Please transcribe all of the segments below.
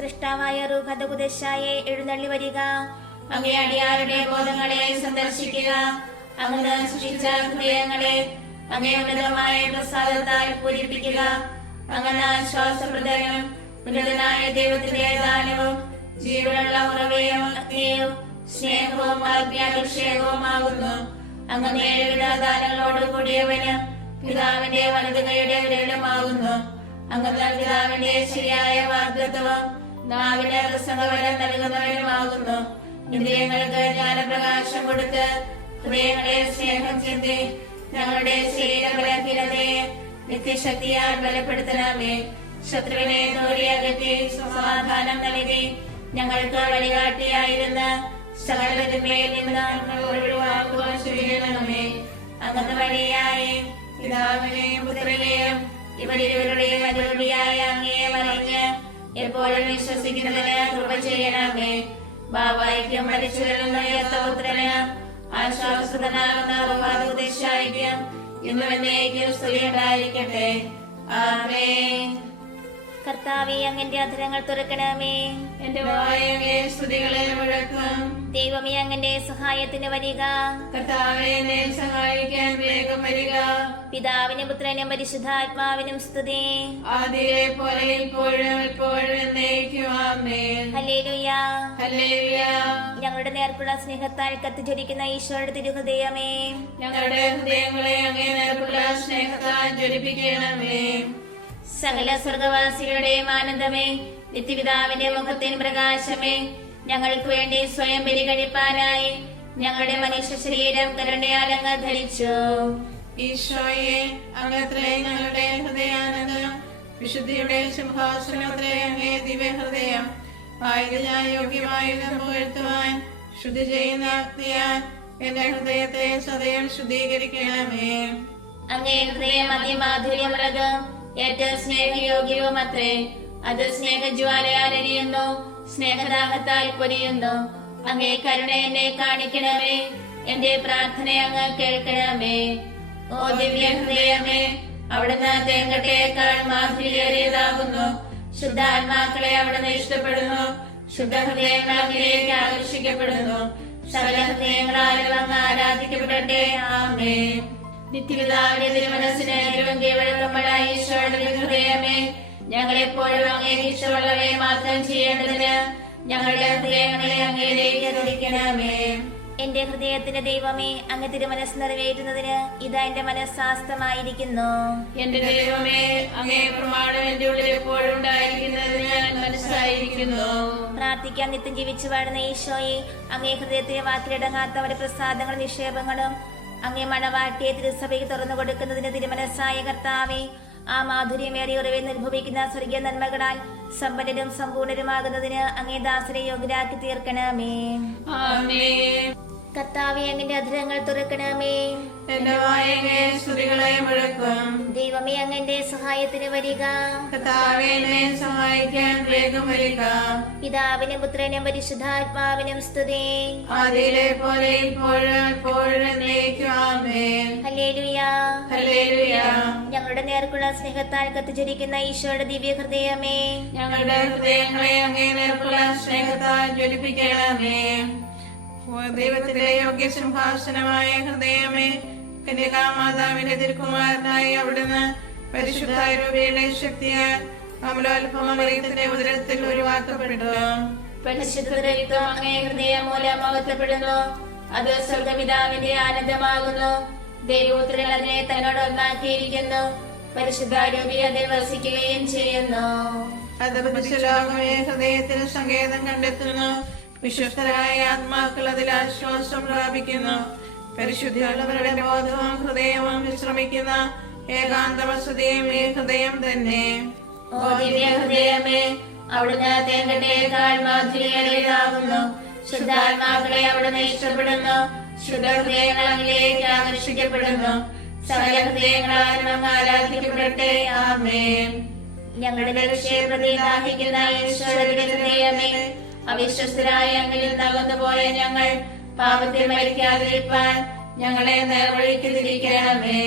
സൃഷ്ടാവായ റൂഹദകുദശായെ എഴുന്നള്ളി വരിക. അങ്ങേ അടിയാരുടെ ബോധങ്ങളെ സന്ദർശിക്കുക. അങ്ങ് സൃഷ്ടിച്ച ഹൃദയങ്ങളെ അങ്ങേ ഉന്നതമായ പ്രസാദത്താൽ പൂരിപ്പിക്കുക. അങ്ങനെ ആശ്വാസപ്രദനും ഉന്നതനായ ദൈവത്തിന്റെ ദാനവും ജീവനുള്ള ഉറവയും അഗ്നിയും സ്നേഹവും ആത്മീയാഭിഷേകവുമാകുന്നു. അങ്ങ് ഏഴുവിധ ദാനങ്ങളോട് കൂടിയവന് പിതാവിന്റെ വലതുകൈയുടെ വിരലുമാകുന്നു. അങ്ങ് പിതാവിന്റെ ശരിയായ വാഗ്ദത്തവും നാവിന് പ്രസംഗവരം നൽകുന്നവനുമാകുന്നു. ഇന്ദ്രിയങ്ങൾക്ക് ജ്ഞാനപ്രകാശം കൊടുത്ത് ഹൃദയങ്ങളെ സ്നേഹം ചിന്തി ഞങ്ങളുടെ ശരീരബലഹീനതയെ നിത്യശക്തിയാൽ ബലപ്പെടുത്തണമേ. ശത്രുവിനെ ദൂരെയകറ്റി സമാധാനം നൽകി ഞങ്ങൾക്ക് വഴികാട്ടിയായിരുന്ന സകലതിന്മേൽ നിന്ന് ഒഴിവാക്കുവാൻ ചെയ്യണമേ. അങ്ങനെ വഴിയായി പിതാവിനെയും പുത്രനെയും ഇവരിവരുടെയും അനുരൂപിയായ അങ്ങയെ മറിഞ്ഞ് എപ്പോഴും വിശ്വസിക്കുന്നതിന് കൃപ ചെയ്യണമേ. ബാബായിക്കും മരിച്ചവരിൽ ഉയർത്ത പുത്രന് ആശ്വാസനാകുന്ന റൂഹാദകുദശായിക്കും ഇന്നും എന്നേക്കും സ്തുതി ഉണ്ടായിരിക്കട്ടെ. ആമേൻ. കർത്താവേ, അങ്ങന്റെ അധരങ്ങൾ തുറക്കണമേ. എന്റെ വായ അങ്ങേ സ്തുതികളെ മുഴക്കും. ദൈവമേ, അങ്ങന്റെ സഹായത്തിന് വരിക. കർത്താവേ, എന്നെ സഹായിക്കാൻ വേഗം വരിക. പിതാവിനും പുത്രനും പരിശുദ്ധാത്മാവിനും സ്തുതി. ആദിയിലെ പോലെ ഇപ്പോഴും എപ്പോഴും എന്നേക്കും. ആമേൻ. ഹല്ലേലൂയ, ഹല്ലേലൂയ. ഞങ്ങളുടെ നേർക്കുള്ള സ്നേഹത്താൽ കത്തിജ്വലിക്കുന്ന ഈശോയുടെ തിരുഹൃദയമേ, ഞങ്ങളുടെ ഹൃദയങ്ങളെ അങ്ങേ നേർക്കുള്ള സ്നേഹത്താൽ ജ്വലിപ്പിക്കണമേ. സകല സ്വർഗവാസികളുടെയും ആനന്ദമേ, നിത്യപിതാവിന്റെ മുഖത്തിന് പ്രകാശമേ, ഞങ്ങൾക്ക് വേണ്ടി സ്വയം ബലി കഴിപ്പാനായി ഞങ്ങളുടെ മനുഷ്യ ശരീരം കരുണയാൽ അങ്ങ് ധരിച്ചു. ഈശോയെ, അങ്ങത്രേ ഞങ്ങളുടെ ഹൃദയാനന്ദം, വിശുദ്ധിയുടെ സിംഹാസനത്രേ അങ്ങേ ദിവ്യഹൃദയം. ആയതിനാൽ യോഗ്യമായിരുന്നു പുകഴ്ത്തുവാൻ ശുദ്ധി ചെയ്യുന്ന അഗ്നിയാൽ എന്റെ ഹൃദയത്തെ സദയം ശുദ്ധീകരിക്കണമേ. അങ്ങേ ഹൃദയം അതിമാധുര്യമുള്ളതും ഏറ്റവും സ്നേഹയോഗ്യവും അത്രേ. അത് സ്നേഹജ്വാലയാൽ എരിയുന്നു, സ്നേഹദാഹത്താൽ പൊരിയുന്നു. അങ്ങേ കരുണ എന്നെ കാണിക്കണമേ, എന്റെ പ്രാർത്ഥന അങ്ങ് കേൾക്കണമേ. ഓ ദിവ്യ ഹൃദയമേ, അവിടുന്ന് തേങ്കട്ടയേക്കാൾ മാധുര്യേറിയതാകുന്നു. ശുദ്ധാത്മാക്കളെ അവിടുന്ന് ഇഷ്ടപ്പെടുന്നു, ശുദ്ധ ഹൃദയങ്ങൾ അങ്ങിലേക്ക് ആകർഷിക്കപ്പെടുന്നു. സകല ഹൃദയങ്ങളാലും അങ്ങ് ആരാധിക്കപ്പെടട്ടെ. ആമേൻ. നിത്യപിതാവിന്റെ തിരുമനസ്സിന് ഏറ്റവും കീഴ്വഴക്കമുള്ള ഈശോയുടെ ഹൃദയമേ, ഞങ്ങളെപ്പോഴും അങ്ങേക്ക് ഇഷ്ടമുള്ളവയെ മാത്രം ചെയ്യേണ്ടതിന് ഞങ്ങളുടെ ഹൃദയങ്ങളെ അങ്ങയിലേക്ക് തുടിക്കണമേ. എന്റെ ഹൃദയത്തിന്റെ ദൈവമേ, അങ്ങ് തിരുമനസ് നിറവേറ്റുന്നതിന് ഇതാ എന്റെ മനസ്സാസ്തമായിരിക്കുന്നു. എന്റെ ദൈവമേ, അങ്ങേ പ്രമാണം എന്റെ ഉള്ളിൽ എപ്പോഴും ഉണ്ടായിരിക്കുന്നതിന് ഞാൻ മനസ്സായിരിക്കുന്നു. പ്രാർത്ഥിക്കാൻ നിത്യം ജീവിച്ചു വാഴുന്ന ഈശോയെ, അങ്ങേ ഹൃദയത്തിലെ വാക്കിലിടങ്ങാത്തവരുടെ പ്രസാദങ്ങളും നിക്ഷേപങ്ങളും അങ്ങേ മണവാട്ടിയെ തിരുസഭയ്ക്ക് തുറന്നു കൊടുക്കുന്നതിന് തിരുമനസ്സായ കർത്താവേ, ആ മാധുര്യമേറിയ ഉറവിൽ നിർഭവിക്കുന്ന സ്വർഗീയ നന്മകളാൽ സമ്പന്നരും സമ്പൂർണരുമാകുന്നതിന് അങ്ങേ ദാസരെ യോഗ്യരാക്കി തീർക്കണമേ. കർത്താവേ, അങ്ങന്റെ അധരങ്ങൾ തുറക്കണമേ. എന്റെ വായനെ സ്തുതികളെ മുഴക്കും. ദൈവമേ, അങ്ങന്റെ സഹായത്തിന് വരിക. കർത്താവേ, എന്നെ സഹായിക്കാൻ വേഗം വരിക. പിതാവിനും പുത്രനും പരിശുദ്ധാത്മാവിനും സ്തുതി. ആദിയിലെ പോലെ ഇപ്പോഴും എപ്പോഴും എന്നേക്കും. ആമേൻ. ഹല്ലേലൂയ, ഹല്ലേലൂയ. ഞങ്ങളുടെ നേർക്കുള്ള സ്നേഹത്താൽ കത്തിജ്വലിക്കുന്ന ഈശോയുടെ ദിവ്യ ഹൃദയമേ, ഞങ്ങളുടെ ഹൃദയങ്ങളെ അങ്ങേ നേർക്കുള്ള സ്നേഹത്താൽ ജ്വലിപ്പിക്കണമേ. ദൈവത്തിന്റെ യോഗ്യ സിംഹാസനമായ ഹൃദയമേ, കന്യകാമാതാവിന്റെ തിരുക്കുമാരനായി അവിടുന്ന് പരിശുദ്ധ രൂപയുടെ ശക്തിയാൽ അമലോത്ഭവമറിയത്തിന്റെ ഉദരത്തിൽ ഒഴിവാക്കപ്പെട്ടു. പരിശുദ്ധ അങ്ങേ ഹൃദയം മൂലം മഹത്വപ്പെടുന്നു. അത് സ്വർഗപിതാവിന്റെ ആനന്ദമാകുന്നു. ദൈവപുത്രൻ അതിനെ തന്നോട് ഒന്നാക്കിയിരിക്കുന്നു. പരിശുദ്ധ രൂപി അതിൽ വസിക്കുകയും ചെയ്യുന്നു. അത് ഹൃദയത്തിന് സങ്കേതം കണ്ടെത്തുന്നു. വിശ്വസ്തരായ ആത്മാക്കൾ അതിൽ ആശ്വാസം പ്രാപിക്കുന്നു. പരിശുദ്ധിയുള്ളവരുടെ ബോധവും ഹൃദയവും വിശ്രമിക്കുന്ന ഏകാന്തവസതിയും ഈ ഹൃദയം തന്നെ. ഓ ദിവ്യ ഹൃദയമേ, അവിടുന്ന് തേങ്കട്ടയേക്കാൾ മാധുര്യേറിയതാകുന്നു. ശുദ്ധാത്മാക്കളെ അവിടുന്ന് ഇഷ്ടപ്പെടുന്നു. ശുദ്ധ ഹൃദയങ്ങൾ അങ്ങിലേക്ക് ആകർഷിക്കപ്പെടുന്നു. സകല ഹൃദയങ്ങളാലും അങ്ങ് ആരാധിക്കപ്പെടട്ടെ. ആമേൻ. ഞങ്ങളുടെ രക്ഷയെ ദാഹിക്കുന്ന ഈശോയുടെ ഹൃദയമേ, അവിശ്വസ്തരായ അങ്ങിൽ നകന്നുപോയ ഞങ്ങൾ പാപത്തിൽ മരിക്കാതിരിക്കാൻ ഞങ്ങളെ നേർവഴിക്ക് തിരിക്കണമേ.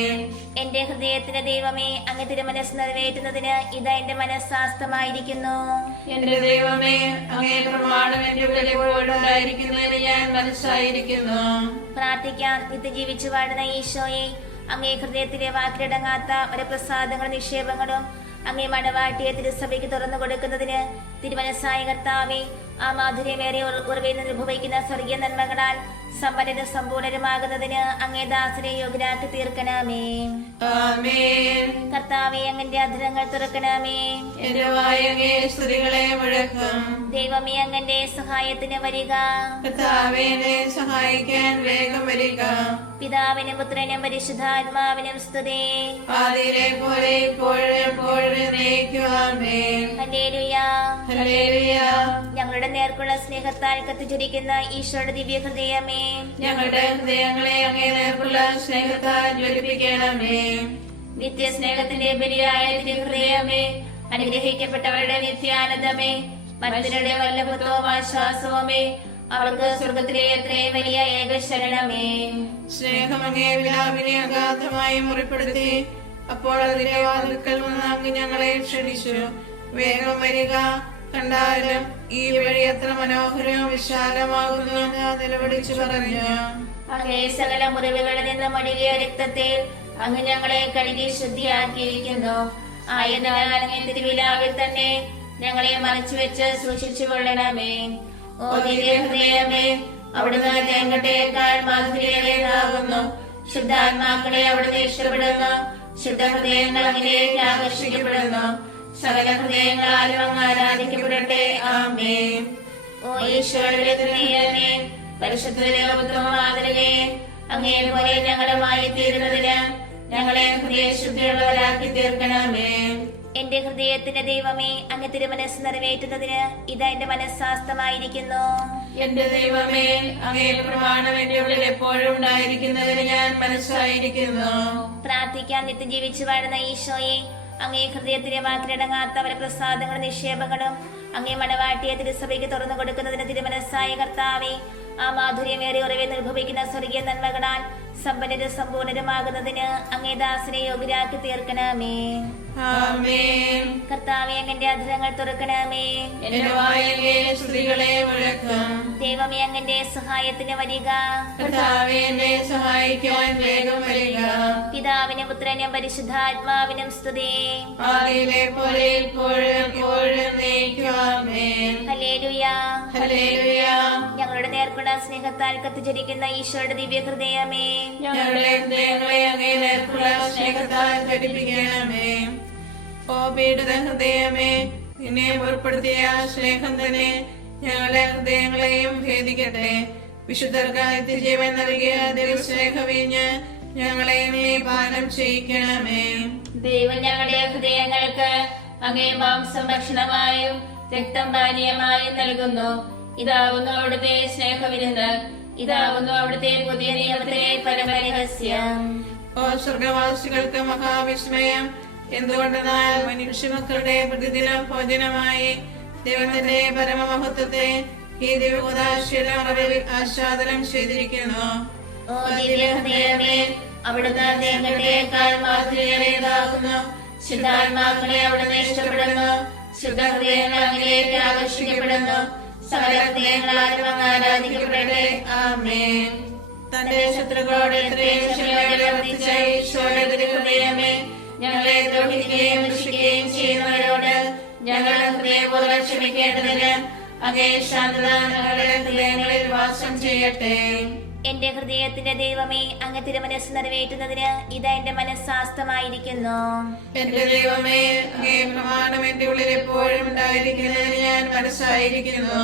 എന്റെ ഹൃദയത്തിന്റെ ദൈവമേ, അങ്ങ് തിരുമനസ് നിറവേറ്റുന്നതിന് ഇതാ എന്റെ മനസ്സാസ്തമായിരിക്കുന്നു. എന്റെ ദൈവമേ, അങ്ങേ പ്രമാണം എന്റെ ഉള്ളിൽ എപ്പോഴും ഉണ്ടായിരിക്കുന്നതിന് ഞാൻ മനസ്സായിരിക്കുന്നു. പ്രാർത്ഥിക്കാം. നിത്യജീവിച്ചു വാഴുന്ന ഈശോയെ, അങ്ങേ ഹൃദയത്തിലെ വാക്കിലടങ്ങാത്ത ഒരു പ്രസാദങ്ങളും നിക്ഷേപങ്ങളും അങ്ങേ മണവാട്ടിയെ തിരുസഭയ്ക്ക് തുറന്നു കൊടുക്കുന്നതിന് തിരുമനസ്സായ കർത്താവേ, ആ മാധുര്യമേറെ ഉറവിൽ നിന്ന് അനുഭവിക്കുന്ന സ്വർഗീയ നന്മകളാൽ സമ്പന്നരും സമ്പൂർണരുമാകുന്നതിന് അങ്ങേ ദാസനെ യോഗ്യരാക്കി തീർക്കണമേ. ആമേൻ. കർത്താവേ, അങ്ങന്റെ അധരങ്ങൾ തുറക്കണമേ. എന്റെ വായ് അങ്ങേ സ്തുതികളെ മുഴക്കും. ദൈവമേ, അങ്ങന്റെ സഹായത്തിന് വരിക. കർത്താവേ, എന്നെ സഹായിക്കാൻ വേഗം വരിക. പിതാവിനും പുത്രനും പരിശുദ്ധാത്മാവിനും സ്തുതി. ആദിയിലെ പോലെ ഇപ്പോഴും എപ്പോഴും എന്നേക്കും. ആമേൻ. ഹല്ലേലൂയ. ഹല്ലേലൂയ. ഞങ്ങളുടെ നേർക്കുള്ള സ്നേഹത്താൽ കത്തിച്ചൊരിക്കുന്ന ഈശോയുടെ ദിവ്യ ഹൃദയമേ, ഞങ്ങളുടെ ഹൃദയങ്ങളെ അങ്ങേ നേർക്കുള്ള സ്നേഹത്താൽ ജ്വലിപ്പിക്കണമേ. നിത്യസ്നേഹത്തിന്റെ ബലിയായ തിരുഹൃദയമേ, അനുഗ്രഹിക്കപ്പെട്ടവരുടെ നിത്യാനന്ദമേ, മനുഷ്യരുടെ വല്ലഭത്വവും ആശ്വാസവുമേ, അവർക്ക് സ്വർഗത്തിലെ എത്രയും വലിയ ഏകശരണമേ. സ്നേഹം അങ്ങേ വിലാപിനെ അഗാധമായി മുറിപ്പെടുത്തി അപ്പോൾ അതിന്റെ വാതിൽക്കൽ വന്ന് അങ്ങ് ഞങ്ങളെ ക്ഷണിച്ചു. വേഗം വരിക, കണ്ടാലും ഈ വഴി എത്ര മനോഹരവും വിശാലമാകുന്നു ഞാൻ നിലവിളിച്ചു പറഞ്ഞു. അങ്ങേ സകല മുറിവുകളിൽ നിന്ന് മൊഴികിയ രക്തത്തിൽ അങ്ങ് ഞങ്ങളെ കഴുകി ശുദ്ധിയാക്കിയിരിക്കുന്നു. ആയതിനാൽ അങ്ങേ തിരുവിലാവിൽ തന്നെ ഞങ്ങളെ മറച്ചുവെച്ച് സൂക്ഷിച്ചു കൊള്ളണമേ. ഓ ദിവ്യ ഹൃദയമേ, അവിടുന്ന് തേങ്കട്ടയേക്കാൾ മാധുര്യേറിയതാകുന്നു. ശുദ്ധാത്മാക്കളെ അവിടുന്ന് ഇഷ്ടപ്പെടുന്നു. ശുദ്ധഹൃദയങ്ങൾ അങ്ങിലേക്ക് ആകർഷിക്കപ്പെടുന്നു. സകല ഹൃദയങ്ങളാലും അങ്ങ് ആരാധിക്കപ്പെടട്ടെ. ആമേൻ. ഓ ഈശോയുടെ ഹൃദയമേ, പരിശുദ്ധമാതൃകേ, അങ്ങേ പോലെ ഞങ്ങളുമായി തീരുന്നതിന് ഞങ്ങളെ ഹൃദയശുദ്ധിയുള്ളവരാക്കി തീർക്കണമേ. എന്റെ ഹൃദയത്തിന്റെ ദൈവമേ, അങ്ങ് തിരുമനസ് നിറവേറ്റുന്നതിന് ഇതാ എന്റെ മനസ്സാസ്തമായിരിക്കുന്നു. എന്റെ ദൈവമേ, അങ്ങേ പ്രമാണം എന്റെ ഉള്ളിൽ എപ്പോഴും ഉണ്ടായിരിക്കുന്നതിന് ഞാൻ മനസ്സായിരിക്കുന്നു. പ്രാർത്ഥിക്കാൻ. നിത്യജീവിച്ചു വാഴുന്ന ഈശോയെ, അങ്ങേ ഹൃദയത്തിലെ വാക്കിലടങ്ങാത്ത അവരുടെ പ്രസാദങ്ങളും നിക്ഷേപങ്ങളും അങ്ങേ മണവാട്ടിയെ തിരുസഭയ്ക്ക് തുറന്നു കൊടുക്കുന്നതിന് തിരുമനസ്സായ കർത്താവേ, ആ മാധുര്യമേറെ ഉറവിൽ അനുഭവിക്കുന്ന സ്വർഗീയ നന്മകളാൽ സമ്പന്നരും സമ്പൂർണരുമാകുന്നതിന് അങ്ങേ ദാസനെ യോഗ്യരാക്കി തീർക്കണമേ. ആമേൻ. കർത്താവേ, അങ്ങന്റെ അധരങ്ങൾ തുറക്കണമേ. എന്റെ വായ് അങ്ങേ സ്തുതികളെ മുഴക്കും. ദൈവമേ, അങ്ങന്റെ സഹായത്തിന് വരിക. കർത്താവേ, എന്നെ സഹായിക്കാൻ വേഗം വരിക. പിതാവിനും പുത്രനും പരിശുദ്ധാത്മാവിനും സ്തുതി. ആദിയിലെ പോലെ ഇപ്പോഴും എപ്പോഴും എന്നേക്കും. ആമേൻ. ഹല്ലേലൂയ. ഹല്ലേലൂയ. ഞങ്ങളുടെ നേർക്കുള്ള സ്നേഹത്താൽ കത്തിച്ചൊരിക്കുന്ന ഈശോയുടെ ദിവ്യ ഹൃദയമേ, ഞങ്ങളുടെ ഹൃദയങ്ങളെ അങ്ങേ നേർക്കുള്ള സ്നേഹത്താൽ ഘടിപ്പിക്കണമേ. ഓ പീഡിത ഹൃദയമേ, നിന്നെ മുറിപ്പെടുത്തിയ സ്നേഹം തന്നെ ഞങ്ങളുടെ ഹൃദയങ്ങളെയും ഭേദിക്കട്ടെ. വിശുദ്ധർക്കായി നിത്യജീവൻ നൽകിയ ദൈവസ്നേഹവീഞ്ഞ് ഞങ്ങളെയും നീ പാനം ചെയ്യിക്കണമേ. ദൈവം ഞങ്ങളുടെ ഹൃദയങ്ങൾക്ക് അങ്ങേ മാംസം ഭക്ഷണമായും രക്തം പാനീയമായും നൽകുന്നു. ഇതാവുന്നു അവിടുത്തെ സ്നേഹവിരുന്ന്. ഇതാവുന്നു അവിടുത്തെ പുതിയ നിയമത്തിലെ പരമരഹസ്യം. ഓ സ്വർഗവാസികൾക്ക് മഹാവിസ്മയം, എന്തുകൊണ്ടെന്നാൽ മനുഷ്യമക്കളുടെ പ്രതിദിന ഭോജനമായി ദൈവത്തിന്റെ പരമമഹത്വത്തെ ഈ ദിവ്യകൂദാശയുടെ മറവിൽ ആസ്വാദനം ചെയ്തിരിക്കുന്നു. ഓ ദിവ്യ ഹൃദയമേ, അവിടുന്ന് തേങ്ങട്ടയേക്കാൾ മാധുര്യേറിയതാകുന്നു. ശുദ്ധാത്മാക്കളെ അവിടുന്ന് ഇഷ്ടപ്പെടുന്നു. ശുദ്ധഹൃദയങ്ങൾ അങ്ങിലേക്ക് ആകർഷിക്കപ്പെടുന്നു. സകല ഹൃദയങ്ങളാലും അങ്ങ് ആരാധിക്കപ്പെടട്ടെ. ആമേൻ. തന്റെ ശത്രുക്കളോട് എത്രയും ക്ഷമയോടെ പ്രവർത്തിച്ച ഈശോയുടെ ഹൃദയമേ, ഞങ്ങളെ ദ്രോഹിക്കുകയും ദുഷിക്കുകയും ചെയ്യുന്നവരോട് ഞങ്ങൾ ഹൃദയപൂർവ്വം ക്ഷമിക്കേണ്ടതിന് അങ്ങേ ശാന്തത ഞങ്ങളുടെ ഹൃദയങ്ങളിൽ വാസം ചെയ്യട്ടെ. എന്റെ ഹൃദയത്തിന്റെ ദൈവമേ, അങ്ങ് തിരുമനസ് നിറവേറ്റുന്നതിന് ഇതാ എന്റെ മനസ്സാസ്തമായിരിക്കുന്നു. എന്റെ ദൈവമേ, അങ്ങേ പ്രമാണം എന്റെ ഉള്ളിൽ എപ്പോഴും ഉണ്ടായിരിക്കുന്നതിന് ഞാൻ മനസ്സായിരിക്കുന്നു.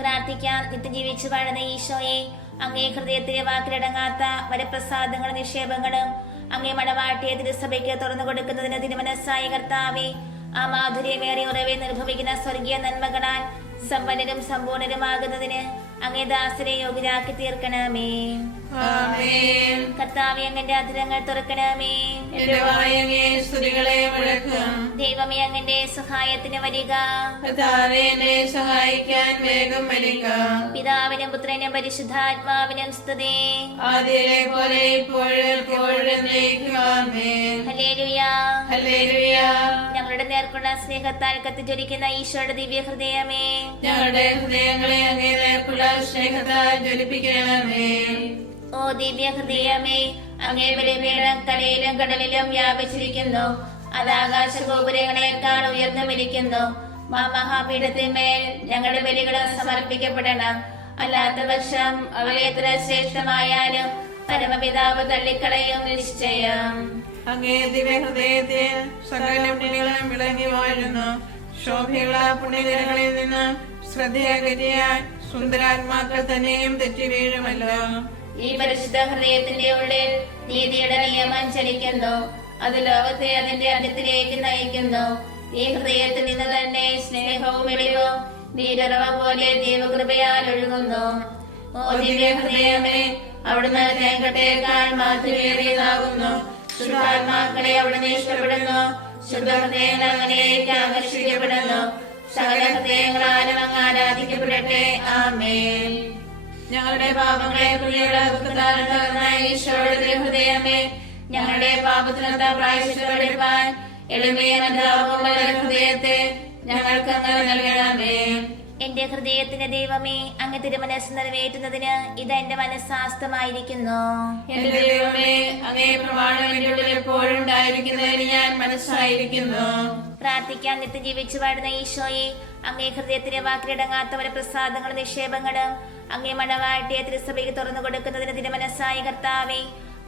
പ്രാർത്ഥിക്കാൻ. നിത്യജീവിച്ചു വാഴുന്ന ഈശോയെ, അങ്ങേ ഹൃദയത്തിലെ വാക്കിലടങ്ങാത്ത വരപ്രസാദങ്ങളും നിക്ഷേപങ്ങളും അങ്ങേ മണവാട്ടിയെ തിരുസഭയ്ക്ക് തുറന്നു കൊടുക്കുന്നതിന് തിരുമനസ്സായ കർത്താവേ, ആ മാധുര്യമേറിയ ഉറവിൽ അനുഭവിക്കുന്ന സ്വർഗീയ നന്മകളാൽ സമ്പന്നരും സമ്പൂർണരുമാകുന്നതിന് അങ്ങേ ദാസരെ യോഗ്യരാക്കി തീർക്കണമേ. ആമേൻ. കർത്താവേ, അങ്ങന്റെ അധരങ്ങൾ തുറക്കണമേ. എന്റെ വായ് അങ്ങേ സ്തുതികളെ മുഴക്കും. ദൈവമേ, അങ്ങന്റെ സഹായത്തിന് വരിക. കർത്താവേ, എന്നെ സഹായിക്കാൻ വേഗം വരിക. പിതാവിനും പുത്രനും പരിശുദ്ധാത്മാവിനും സ്തുതി. ആദിയിലെ പോലെ ഇപ്പോഴും എപ്പോഴും എന്നേക്കും. ആമേൻ. ഹല്ലേലൂയ. ഞങ്ങളുടെ നേർക്കുള്ള സ്നേഹത്താൽ കത്തിജ്വലിക്കുന്ന ഈശോയുടെ ദിവ്യ ഹൃദയമേ, ഞങ്ങളുടെ ഹൃദയങ്ങളെ അങ്ങേ നേർക്കുള്ള സ്നേഹത്താൽ ജ്വലിപ്പിക്കണമേ. ഓ ദിവ്യ ഹൃദയമേ, അങ്ങേ ബലിപീഠം കരയിലും കടലിലും വ്യാപിച്ചിരിക്കുന്നു. അത് ആകാശ ഗോപുരങ്ങളെക്കാൾ ഉയർന്നു വിളിക്കുന്നു. മഹാപീഠത്തിന്മേൽ ഞങ്ങളുടെ ബലികളും സമർപ്പിക്കപ്പെടണം. അല്ലാത്ത പക്ഷം അവയെ എത്ര ശ്രേഷ്ഠമായാലും പരമപിതാവ് തള്ളിക്കളയും നിശ്ചയം. അങ്ങേ ദിവ്യ ഹൃദയത്തിൽ സകല പുണ്യങ്ങളും വിളങ്ങി വാഴുന്നു. ശോഭയുള്ള പുണ്യനിരകളിൽ നിന്ന് ശ്രദ്ധയകറ്റിയാൽ സുന്ദരാത്മാക്കൾ തന്നെയും തെറ്റി വീഴുമല്ലോ. ഈ പരിശുദ്ധ ഹൃദയത്തിന്റെ ഉള്ളിൽ നീതിയുടെ നിയമം ചലിക്കുന്നു. അത് ലോകത്തെ അതിന്റെ അന്ത്യത്തിലേക്ക് നയിക്കുന്നു. ഈ ഹൃദയത്തിൽ നിന്ന് തന്നെ സ്നേഹവും വെളിവും നീരുറവ പോലെ ദൈവകൃപയാൽ ഒഴുകുന്നു. ഓ ദിവ്യ ഹൃദയമേ, അവിടുന്ന് തേങ്കട്ടേക്കാൾ മാധുര്യേറിയതാകുന്നു. ശുദ്ധാത്മാക്കളെ അവിടുന്ന് ഇഷ്ടപ്പെടുന്നു. ശുദ്ധഹൃദയങ്ങൾ അങ്ങനെയൊക്കെ ആകർഷിക്കപ്പെടുന്നു. സകല ഹൃദയങ്ങളാലും അങ്ങ് ആരാധിക്കപ്പെടട്ടെ. ആമേൻ. ഞങ്ങളുടെ പാപങ്ങളെ പ്രിയയുടെ ഈശോയുടെ ഹൃദയമേ, ഞങ്ങളുടെ പാപത്തിനെന്താ പ്രായശ്ചിത്തപ്പെടുവാൻ എളിമയും അനുതാപവുമുള്ള ഹൃദയത്തെ ഞങ്ങൾക്ക് അങ്ങ് നൽകണമേ. എന്റെ ഹൃദയത്തിന്റെ ദൈവമേ, അങ്ങ് തിരുമനസ് നിറവേറ്റുന്നതിന് ഇത് എന്റെ മനസ്സാസ്തമായിരിക്കുന്നു. എന്റെ ദൈവമേ, അങ്ങേ പ്രമാണം എന്റെ ഉള്ളിൽ എപ്പോഴും ഉണ്ടായിരിക്കുന്നതിന് ഞാൻ മനസ്സായിരിക്കുന്നു. പ്രാർത്ഥിക്കാൻ നിത്യം ജീവിച്ചു വാഴുന്ന ഈശോയെ, അങ്ങേ ഹൃദയത്തിലെ വാക്കിലടങ്ങാത്തവരെ പ്രസാദങ്ങളും നിക്ഷേപങ്ങളും അങ്ങേ മണവാട്ടിയെ തിരുസഭയ്ക്ക് തുറന്നു കൊടുക്കുന്നതിന് തിരുമനസ്സായ കർത്താവേ,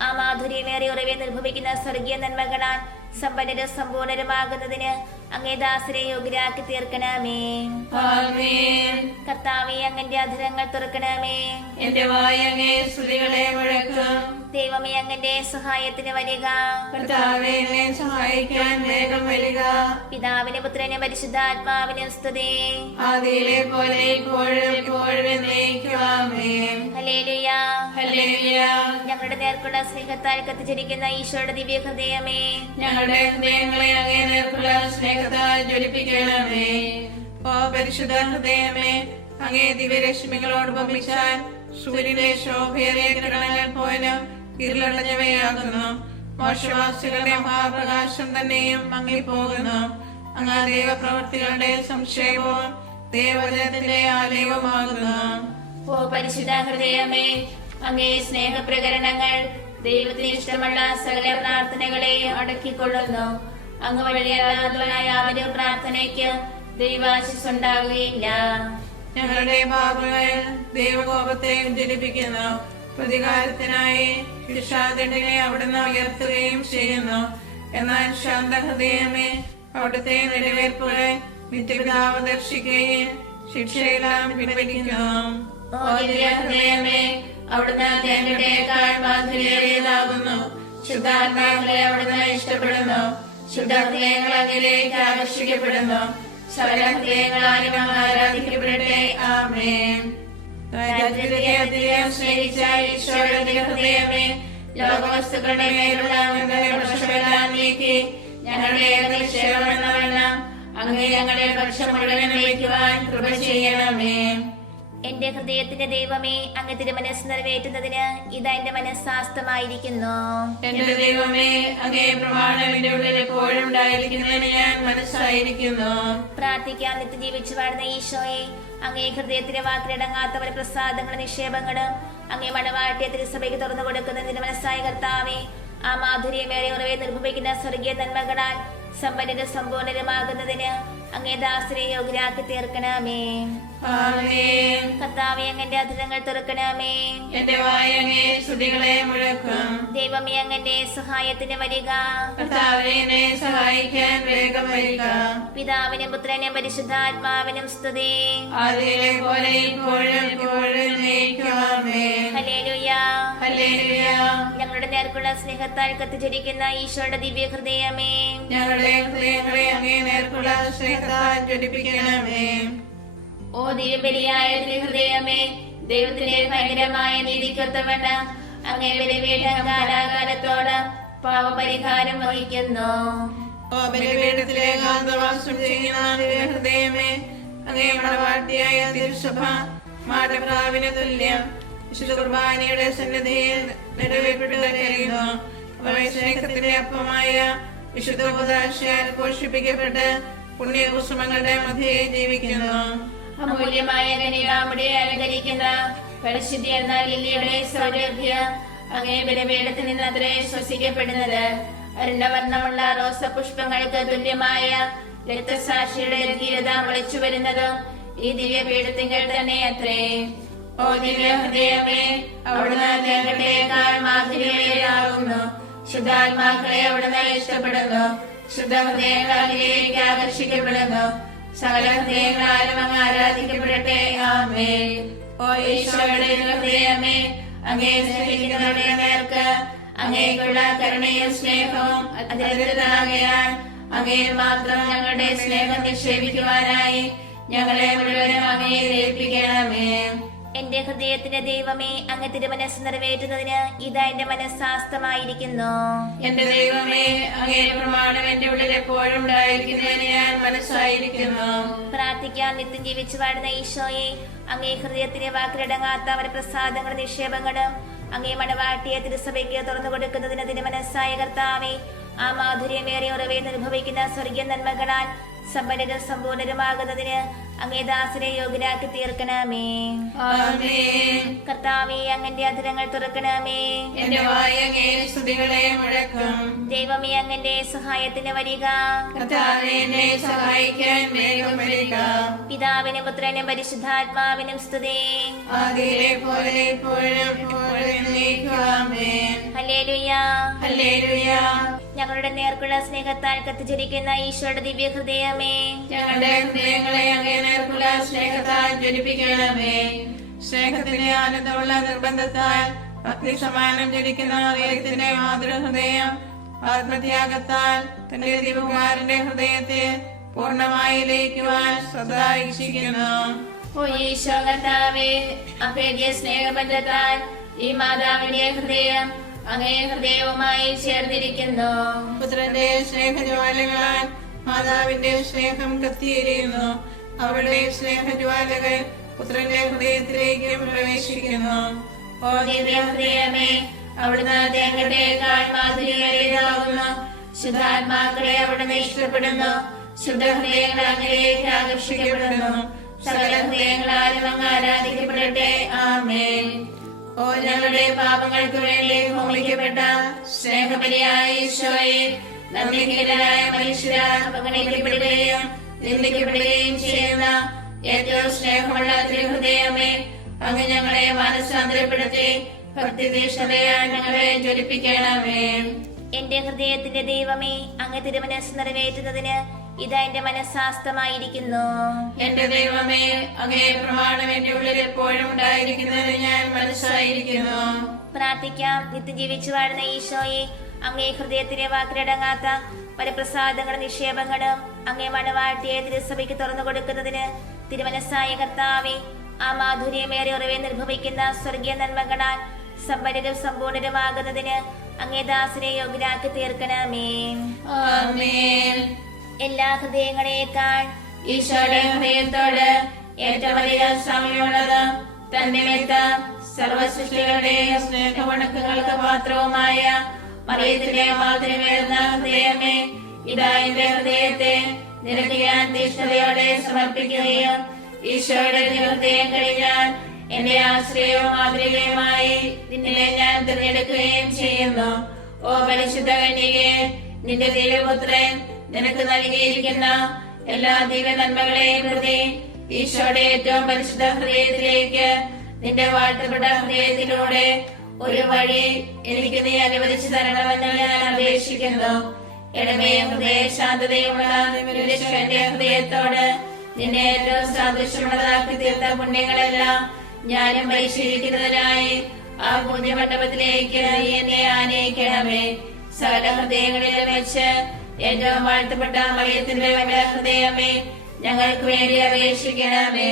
ആ മാധുര്യമേറിയ ഉറവെ നിർഭവിക്കുന്ന സ്വർഗീയ നന്മകളാൽ സമ്പന്നരും സമ്പൂർണരുമാകുന്നതിന് അങ്ങേ ദാസരെ യോഗ്യരാക്കി തീർക്കണമേ. ആമേൻ. കർത്താവേ, അങ്ങന്റെ അധരങ്ങൾ തുറക്കണമേ. എന്റെ വായ അങ്ങേ സ്തുതികളെ മുഴക്കും. ദൈവമേ, അങ്ങന്റെ സഹായത്തിന് വരിക. കർത്താവേ, എന്നെ സഹായിക്കാൻ വേഗം വരിക. പിതാവിനും പുത്രനും പരിശുദ്ധാത്മാവിനും സ്തുതി. ആദിയിലെ പോലെ ഇപ്പോഴും എപ്പോഴും എന്നേക്കും. ആമേൻ. ഹല്ലേലൂയ. ഹല്ലേലൂയ. ഞങ്ങളുടെ നേർക്കുള്ള സ്നേഹത്താൽ കത്തിച്ചിരിക്കുന്ന ഈശോയുടെ ദിവ്യ ഹൃദയമേ, ഞങ്ങളുടെ ഹൃദയങ്ങളെ അങ്ങേ നേർക്കുള്ള സ്നേഹത്താൽ ജ്വലിപ്പിക്കണമേ. ഓ പരിശുദ്ധ ഹൃദയമേ, അങ്ങേ ദിവ്യരശ്മികളോട് ഉപമിച്ചാൽ സൂര്യന്റെ ശോഭയേറിയ കിരണങ്ങൾ പോലും ഇരുളടഞ്ഞവയാകുന്നു. മോശവാസികളുടെ മഹാപ്രകാശം തന്നെയും മങ്ങിപ്പോകുന്നു. അങ്ങ് ദൈവപ്രവൃത്തികളുടെ സംക്ഷേപവും ദൈവവചനത്തിന്റെ ആലയവുമാകുന്നു. ഓ പരിശുദ്ധ ഹൃദയമേ, അങ്ങേ സ്നേഹപ്രകരണങ്ങൾ ദൈവത്തിന് ഇഷ്ടമുള്ള സകല പ്രാർത്ഥനകളെ അടക്കിക്കൊള്ളുന്നു. അങ്ങ് വഴിയല്ലാത്തവനായ അവരുടെ പ്രാർത്ഥനയ്ക്ക് ദൈവാശിസ് ഉണ്ടാകുകയില്ല. ഞങ്ങളുടെ പാപങ്ങൾ ദൈവകോപത്തെ ഉജ്ജ്വലിപ്പിക്കുന്നു. പ്രതികാരത്തിനായി ശിക്ഷാദണ്ഡിനെ അവിടുന്ന് ഉയർത്തുകയും ചെയ്യുന്നു. എന്നാൽ ശാന്തഹൃദയമേ, അവിടുത്തെ നിലവേർപ്പുകൾ നിത്യപിതാവ് ദർശിക്കുകയും ശിക്ഷയെല്ലാം പിൻവലിക്കുന്നു. ഓ ദിവ്യ ഹൃദയമേ, അവിടുന്ന് തേങ്ങട്ടേക്കാൾ മാധുര്യേറിയതാകുന്നു. ശുദ്ധാത്മാക്കളെ അവിടുന്ന് ഇഷ്ടപ്പെടുന്നു. ശുദ്ധഹൃദയങ്ങൾ അങ്ങിലേക്ക് ആകർഷിക്കപ്പെടുന്നു. സകല ഹൃദയങ്ങളാലും അങ്ങ് ആരാധിക്കപ്പെടട്ടെ. ആമേൻ. അധികം സ്നേഹിച്ച ഈശോയുടെ ഹൃദയമേ, ലോകവസ്തുക്കളുടെ മേലുള്ള ഞങ്ങളുടെ പക്ഷമെല്ലാം നീക്കി ഞങ്ങളുടെ നിക്ഷേപമെന്നവണ്ണം അങ്ങ് ഞങ്ങളുടെ പക്ഷം മുഴുവൻ വയ്ക്കുവാൻ കൃപ ചെയ്യണമേ. എന്റെ ഹൃദയത്തിന്റെ ദൈവമേ, അങ്ങ് തിരുമനസ് നിറവേറ്റുന്നതിന് ഇത് എന്റെ മനസ്സാസ്തമായിരിക്കുന്നു. എന്റെ ദൈവമേ, അങ്ങേ പ്രമാണം എന്റെ ഉള്ളിൽ എപ്പോഴും ഉണ്ടായിരിക്കുന്നതിന് ഞാൻ മനസ്സായിരിക്കുന്നു. പ്രാർത്ഥിക്കാൻ നിത്യം ജീവിച്ചു വാഴുന്ന ഈശോയെ, അങ്ങേ ഹൃദയത്തിലെ വാക്കിലടങ്ങാത്തവരെ പ്രസാദങ്ങളും നിക്ഷേപങ്ങളും അങ്ങേ മണവാട്ടിയെ തിരുസഭയ്ക്ക് തുറന്നു കൊടുക്കുന്നതിന് മനസ്സായ കർത്താവേ, ആ മാധുര്യമേറിയ ഉറവെ നിർഭവിക്കുന്ന സ്വർഗീയ നന്മകളാൽ സമ്പന്നരും സമ്പൂർണരുമാകുന്നതിന് അങ്ങേ ദാസരെ യോഗ്യരാക്കി തീർക്കണമേ. ആമേൻ. കർത്താവേ, അങ്ങന്റെ അധരങ്ങൾ തുറക്കണമേ. എന്റെ വായ അങ്ങേ സ്തുതികളെ മുഴക്കും. ദൈവമേ, അങ്ങന്റെ സഹായത്തിന് വരിക. കർത്താവേ, എന്നെ സഹായിക്കാൻ വേഗം വരിക. പിതാവിനും പുത്രനും പരിശുദ്ധാത്മാവിനും സ്തുതി. ആദിയിലെ പോലെ ഇപ്പോഴും എപ്പോഴും എന്നേക്കും. ആമേൻ. ഹല്ലേലൂയ. ഹല്ലേലൂയ. ഞങ്ങളുടെ നേർക്കുള്ള സ്നേഹത്താൽ കത്തിച്ചിരിക്കുന്ന ഈശോയുടെ ദിവ്യ ഹൃദയമേ, ഞങ്ങളുടെ ഹൃദയങ്ങളെ അങ്ങേ നേർക്കുള്ള സ്നേഹത്താൽ ജ്വലിപ്പിക്കണമേ. ഓ ദിവ്യബലിയായ ഹൃദയമേ, ദൈവത്തിന്റെ ഭയങ്കരമായ നീതിക്കൊത്തവണ്ണം അങ്ങേ ബലിപീഠം കാലാകാലത്തോട് പാപപരിഹാരം വഹിക്കുന്നു. ഓ ബലിപീഠത്തിലെ ഏകാന്തവാസം ചെയ്യുന്ന ഹൃദയമേ, അങ്ങേ മണവാട്ടിയായ തിരുസഭ മാടപ്രാവിന് തുല്യം വിശുദ്ധ കുർബാനയുടെ സന്നിധിയിൽ നിറവേറ്റപ്പെട്ടു കഴിയുന്നു. സ്നേഹത്തിന്റെ അപ്പമായ വിശുദ്ധ ഉപദാശയാൽ പോഷിപ്പിക്കപ്പെട്ട് പുണ്യകുസുമങ്ങളുടെ മധ്യേ ജീവിക്കുന്നു. അമൂല്യമായ കനികാമുടെ അലങ്കരിക്കുന്ന പരിശുദ്ധി എന്ന ലില്ലിയുടെ സൗരഭ്യം അങ്ങേ ബലിപീഠത്തിൽ നിന്ന് അത്രേ ശ്വസിക്കപ്പെടുന്നത്. അരുണവർണ്ണമുള്ള റോസപുഷ്പങ്ങൾക്ക് തുല്യമായ രക്തസാക്ഷിയുടെ ധീരത വിളിച്ചു വരുന്നതും ഈ ദിവ്യപീഠത്തിങ്കൽ തന്നെ അത്രേ. ഓ ദിവ്യ ഹൃദയമേ, അവിടുന്ന് തേങ്ങട്ടേക്കാൾ മാധുര്യമേറിയാകുന്നു. ശുദ്ധാത്മാക്കളെ അവിടുന്ന് ഇഷ്ടപ്പെടുന്നു. ശുദ്ധ ഹൃദയങ്ങളിലേക്ക് ആകർഷിക്കപ്പെടുന്നു. സകല ഹൃദയങ്ങളാലും അങ്ങ് ആരാധിക്കപ്പെടട്ടെ. ആമേൻ. ഓ ഈശോയുടെ ഹൃദയമേ, അങ്ങേ സ്നേഹിക്കുന്നവരുടെ നേർക്ക് അങ്ങേക്കുള്ള കരുണയും സ്നേഹവും അതിരതാകയാൽ അങ്ങയിൽ മാത്രം ഞങ്ങളുടെ സ്നേഹം നിക്ഷേപിക്കുവാനായി ഞങ്ങളെ മുഴുവനും അങ്ങയിൽ ഏൽപ്പിക്കണമേ. എന്റെ ഹൃദയത്തിന്റെ ദൈവമേ, അങ്ങ് തിരുമനസ് നിറവേറ്റുന്നതിന് ഇതാ എന്റെ മനസ്സാസ്തമായിരിക്കുന്നു. എന്റെ ദൈവമേ, അങ്ങേ പ്രമാണം എന്റെ ഉള്ളിൽ എപ്പോഴും ഉണ്ടായിരിക്കുന്നതിന് ഞാൻ മനസ്സായിരിക്കുന്നു. പ്രാർത്ഥിക്കാൻ നിത്യം ജീവിച്ചു വാഴുന്ന ഈശോയെ, അങ്ങേ ഹൃദയത്തിലെ വാക്കിലടങ്ങാത്ത വരപ്രസാദങ്ങളും നിക്ഷേപങ്ങളും അങ്ങേ മണവാട്ടിയെ തിരുസഭയ്ക്ക് തുറന്നു കൊടുക്കുന്നതിന് തിരുമനസ്സായ കർത്താവേ, ആ മാധുര്യമേറിയ ഉറവയിൽ അനുഭവിക്കുന്ന സ്വർഗീയ നന്മകളാൽ സമ്പന്നരും സമ്പൂർണരുമാകുന്നതിന് അങ്ങേ ദാസരെ യോഗ്യരാക്കി തീർക്കണമേ. ആമേൻ. കർത്താവേ, അങ്ങന്റെ അധരങ്ങൾ തുറക്കണമേ. എന്റെ വായ അങ്ങേ സ്തുതികളെ മുഴക്കും. ദൈവമേ, അങ്ങന്റെ സഹായത്തിന് വരിക. കർത്താവേ, എന്നെ സഹായിക്കാൻ വേഗം വരിക. പിതാവിനും പുത്രനും പരിശുദ്ധാത്മാവിനും സ്തുതി. ആദിയിലെ പോലെ ഇപ്പോഴും എപ്പോഴും എന്നേക്കും. ആമേൻ. ഹല്ലേലൂയ. ഹല്ലേലൂയ. ഞങ്ങളുടെ നേർക്കുള്ള സ്നേഹത്താൽ കത്തിച്ചിരിക്കുന്ന ഈശോയുടെ ദിവ്യ ഹൃദയമേ, ഞങ്ങളുടെ ഹൃദയങ്ങളെ അങ്ങേ നേർക്കുള്ള സ്നേഹത്താൽ ജ്വലിപ്പിക്കണമേ. സ്നേഹത്തിന്റെ ആനന്ദമുള്ള നിർബന്ധത്താൽ ഭക്തി സമാനം ജ്വലിക്കുന്ന ദൈവത്തിന്റെ മാതൃഹൃദയം ആത്മത്യാഗത്താൽ തന്റെ ദൈവകുമാരന്റെ ഹൃദയത്തെ പൂർണ്ണമായി ലയിക്കുവാൻ സദാ ഇച്ഛിക്കുന്നു. ഓ ഈശോ കർത്താവേ, അഭേദ്യ സ്നേഹബന്ധത്താൽ ഈ മാതാവിന്റെ ഹൃദയം അങ്ങേ ഹൃദയവുമായി ചേർന്നിരിക്കുന്നു. പുത്രന്റെ സ്നേഹജ്വാലകളാൽ മാതാവിന്റെ സ്നേഹം കത്തിയെരിയുന്നു. അവളുടെ സ്നേഹജ്വാലകൾ പുത്രന്റെ ഹൃദയത്തിലേക്ക് പ്രവേശിക്കുന്നു. ഓ ദിവ്യ ഹൃദയമേ, അവിടുന്ന് തേങ്ങട്ടേക്കാൾ മാധുര്യമേറിയതാകുന്നു. ശുദ്ധാത്മാക്കളെ അവിടുന്ന് ഇഷ്ടപ്പെടുന്നു. ശുദ്ധ ഹൃദയങ്ങൾ അങ്ങേക്ക് ആകർഷിക്കപ്പെടുന്നു. സകല ഹൃദയങ്ങളാലും അങ്ങ് ആരാധിക്കപ്പെടട്ടെ. ആമേൻ. ഓ ഞങ്ങളുടെ പാപങ്ങൾക്ക് വേണ്ടി ഹോമിക്കപ്പെട്ട സ്നേഹബലിയായ ഈശോയെ, നന്ദിഹീനരായ മനുഷ്യരാൽ അവഗണിക്കപ്പെടുകയും നിന്ദിക്കപ്പെടുകയും ചെയ്യുന്ന ഏറ്റവും സ്നേഹമുള്ള തിരുഹൃദയമേ, അങ്ങ് ഞങ്ങളെ മാനസാന്തരപ്പെടുത്തി ഭക്തിതീഷ്ണതയാൽ ഞങ്ങളെ ജ്വലിപ്പിക്കണമേ. എന്റെ ഹൃദയത്തിന്റെ ദൈവമേ, അങ്ങ് തിരുമനസ് നിറവേറ്റുന്നതിന് ഇതാ എന്റെ മനസ്സാസ്തമായിരിക്കുന്നു. എന്റെ ദൈവമേ, അങ്ങേ പ്രമാണം എന്റെ ഉള്ളിൽ എപ്പോഴും ഉണ്ടായിരിക്കുന്നതിന് ഞാൻ മനസ്സായിരിക്കുന്നു. പ്രാർത്ഥിക്കാം. നിത്യം ജീവിച്ചു വാഴുന്ന ഈശോയെ, അങ്ങേ ഹൃദയത്തിലെ വാക്കിലടങ്ങാത്ത വരപ്രസാദങ്ങളും നിക്ഷേപങ്ങളും അങ്ങേ മണവാട്ടിയെ തിരുസഭയ്ക്ക് തുറന്നു കൊടുക്കുന്നതിന് തിരുമനസ്സായ കർത്താവേ, ആ മാധുര്യമേറിയ ഉറവെ നിർഭവിക്കുന്ന സ്വർഗീയ നന്മകളാൽ സമ്പന്നരും സമ്പൂർണരുമാകുന്നതിന് അങ്ങേ ദാസരെ യോഗ്യരാക്കി തീർക്കണമേ. ആമേൻ. എല്ലാ ഹൃദയങ്ങളെക്കാൾ ഈശോയുടെ ഹൃദയത്തോട് ഏറ്റവും അധികം സമയമുള്ളത് തന്നിമിത്തം സർവസൃഷ്ടികളുടെ സ്നേഹവണക്കങ്ങൾക്ക് പാത്രവുമായ മറിയത്തിന്റെ മാതൃമേറുന്ന ഹൃദയമേ, ഇതാ എന്റെ ഹൃദയത്തെ നിനക്ക് ഞാൻ തീഷ്ണതയോടെ സമർപ്പിക്കുകയും ഈശോയുടെ ഹൃദയം കഴിഞ്ഞാൽ എന്റെ ആശ്രയവും മാതൃകയുമായി നിന്നെ ഞാൻ തിരഞ്ഞെടുക്കുകയും ചെയ്യുന്നു. ഓ പരിശുദ്ധ കന്യകേ, നിന്റെ ദിവ്യപുത്രൻ നിനക്ക് നൽകിയിരിക്കുന്ന എല്ലാ ദിവ്യ നന്മകളെയും പ്രതി ഈശോയുടെ ഏറ്റവും പരിശുദ്ധ ഹൃദയത്തിലേക്ക് നിന്റെ വാഴ്ത്തപ്പെട്ട ഹൃദയത്തിലൂടെ ഒരു വഴി എനിക്ക് നീ അനുവദിച്ചു തരണമെന്ന് ഞാൻ അപേക്ഷിക്കുന്നു. ഇടമേ ഹൃദയ ശാന്തതയുള്ള എന്റെ ഹൃദയത്തോട് നിന്നെ ഏറ്റവും സാദൃശ്യമുള്ളതാക്കി തീർത്ത പുണ്യങ്ങളെല്ലാം ഞാനും പരിശീലിക്കുന്നതിനായി ആ പുണ്യമണ്ഡപത്തിലേക്ക് നീ എന്നെ ആനയിക്കണമേ. സകല ഹൃദയങ്ങളിലും വെച്ച് ഏറ്റവും വാഴ്ത്തപ്പെട്ട മറിയത്തിന്റെ ഹൃദയമേ, ഞങ്ങൾക്ക് വേണ്ടി അപേക്ഷിക്കണമേ.